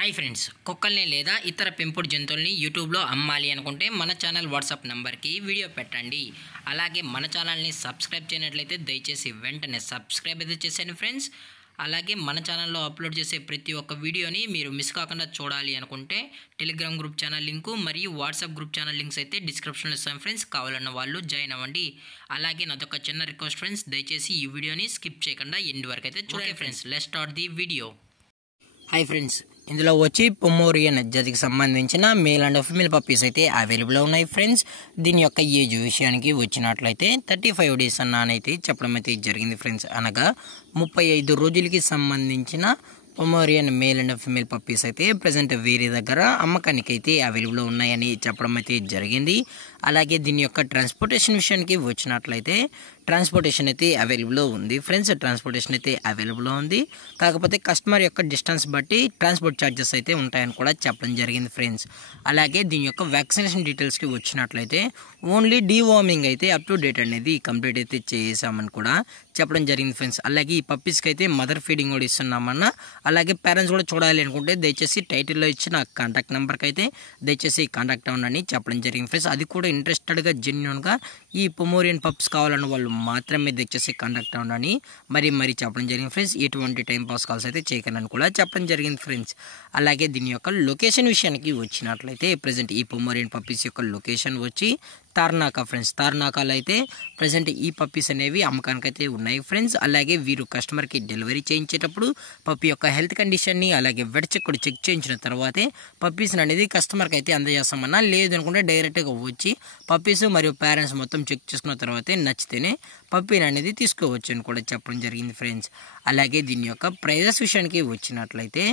Hi friends, కుక్కల్ని లేదా ఇతర పెంపుడు జంతువుల్ని యూట్యూబ్లో అమ్మాలి అనుకుంటే మన ఛానల్ వాట్సాప్ నెంబర్కి వీడియో పెట్టండి. అలాగే మన ఛానల్ని సబ్స్క్రైబ్ చేయనట్లయితే దయచేసి వెంటనే సబ్స్క్రైబ్ అయితే చేసేయండి ఫ్రెండ్స్. అలాగే మన ఛానల్లో అప్లోడ్ చేసే ప్రతి ఒక్క వీడియోని మీరు మిస్ కాకుండా చూడాలి అనుకుంటే టెలిగ్రామ్ గ్రూప్ ఛానల్ లింకు మరియు వాట్సాప్ గ్రూప్ ఛానల్ లింక్స్ అయితే డిస్క్రిప్షన్లో ఇస్తాను ఫ్రెండ్స్. కావాలన్న వాళ్ళు జాయిన్ అవ్వండి. అలాగే నాదొక చిన్న రిక్వెస్ట్ ఫ్రెండ్స్, దయచేసి ఈ వీడియోని స్కిప్ చేయకుండా ఎండ్ వరకు అయితే చూడండి friends. Let's start the video. Hi friends, ఇందులో వచ్చి పొమోరియన్ జాతికి సంబంధించిన మేల్ అండ్ ఫీమేల్ పప్పీస్ అయితే అవైలబుల్లో ఉన్నాయి ఫ్రెండ్స్. దీని యొక్క ఏజ్ విషయానికి వచ్చినట్లయితే 35 days అన్నైతే చెప్పడం అయితే జరిగింది ఫ్రెండ్స్. అనగా 35 రోజులకి సంబంధించిన Pomeranian male and female puppies అయితే ప్రజెంట్ వేరే దగ్గర అమ్మకానికి అయితే అవైలబుల్లో ఉన్నాయని చెప్పడం అయితే జరిగింది. అలాగే దీని యొక్క ట్రాన్స్పోర్టేషన్ విషయానికి వచ్చినట్లయితే ట్రాన్స్పోర్టేషన్ అయితే అవైలబుల్లో ఉంది ఫ్రెండ్స్. ట్రాన్స్పోర్టేషన్ అయితే అవైలబుల్లో ఉంది. కాకపోతే కస్టమర్ యొక్క డిస్టెన్స్ బట్టి ట్రాన్స్పోర్ట్ ఛార్జెస్ అయితే ఉంటాయని కూడా చెప్పడం జరిగింది ఫ్రెండ్స్. అలాగే దీని యొక్క వ్యాక్సినేషన్ డీటెయిల్స్కి వచ్చినట్లయితే ఓన్లీ డీవార్మింగ్ అయితే అప్ టు డేట్ అనేది కంప్లీట్ అయితే చేసామని కూడా చెప్పడం జరిగింది ఫ్రెండ్స్. అలాగే ఈ పప్పీస్కి అయితే మదర్ ఫీడింగ్ కూడా ఇస్తున్నామన్న, అలాగే పేరెంట్స్ కూడా చూడాలి అనుకుంటే దయచేసి టైటిల్లో ఇచ్చిన కాంటాక్ట్ నెంబర్కి అయితే దయచేసి కాంటాక్ట్ అవ్వండి చెప్పడం జరిగింది ఫ్రెండ్స్. అది కూడా ఇంట్రెస్టెడ్గా జెన్యున్గా ఈ పొమోరియన్ పప్స్ కావాలన్న వాళ్ళు మాత్రమే దయచేసి కాంటాక్ట్ అవ్వండి మరీ చెప్పడం జరిగింది ఫ్రెండ్స్. ఎటువంటి టైం పాస్ కాల్స్ అయితే చేయకండి కూడా చెప్పడం జరిగింది ఫ్రెండ్స్. అలాగే దీని యొక్క లొకేషన్ విషయానికి వచ్చినట్లయితే ప్రజెంట్ ఈ పొమోరియన్ పప్పీస్ యొక్క లొకేషన్ వచ్చి తార్నాకా ఫ్రెండ్స్. తార్నాకాలో అయితే ప్రజెంట్ ఈ పప్పీస్ అనేవి అమ్మకానికి అయితే ఉన్నాయి ఫ్రెండ్స్. అలాగే వీరు కస్టమర్కి డెలివరీ చేయించేటప్పుడు పప్పీ యొక్క హెల్త్ కండిషన్ని అలాగే వెట్ చెక్ కూడా చెక్ చేయించిన తర్వాతే పప్పీస్ని అనేది కస్టమర్కి అయితే అందజేస్తామన్నా. లేదు అనుకుంటే డైరెక్ట్గా వచ్చి పప్పీస్ మరియు పేరెంట్స్ మొత్తం చెక్ చేసుకున్న తర్వాతే నచ్చితేనే పప్పీని అనేది తీసుకోవచ్చు అని కూడా చెప్పడం జరిగింది ఫ్రెండ్స్. అలాగే దీని యొక్క ప్రైజెస్ విషయానికి వచ్చినట్లయితే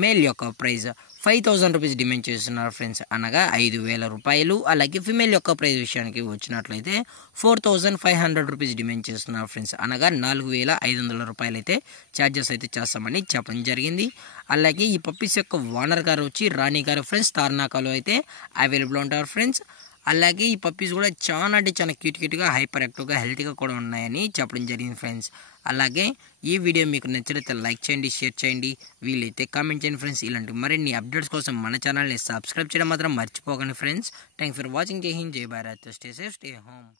మేల్ యొక్క ప్రైజ్ 5000 రూపీస్ డిమాండ్ చేస్తున్నారు ఫ్రెండ్స్, అనగా 5000 రూపాయలు. అలాగే ఫిమేల్ యొక్క ప్రైజ్ విషయానికి వచ్చినట్లయితే 4500 రూపీస్ డిమాండ్ చేస్తున్నారు ఫ్రెండ్స్, అనగా 4500 రూపాయలు అయితే ఛార్జెస్ అయితే చేస్తామని చెప్పడం జరిగింది. అలాగే ఈ పప్పీస్ యొక్క ఓనర్ గారు వచ్చి రాణి గారు ఫ్రెండ్స్, తార్నాకాలో అయితే అవైలబుల్ ఉంటారు ఫ్రెండ్స్. అలాగే ఈ పప్పీస్ కూడా చాలా అంటే చాలా క్యూట్గా హైపర్ యాక్టివ్గా హెల్తీగా కూడా ఉన్నాయని చెప్పడం జరిగింది ఫ్రెండ్స్. అలాగే ఈ వీడియో మీకు నచ్చినట్లయితే లైక్ చేయండి, షేర్ చేయండి, వీలైతే కామెంట్ చేయండి ఫ్రెండ్స్. ఇలాంటి మరిన్ని అప్డేట్స్ కోసం మన ఛానల్ని సబ్స్క్రైబ్ చేయడం మాత్రం మర్చిపోకండి ఫ్రెండ్స్. Thanks for watching. జై హింద్, జై Bharat, stay safe, stay home.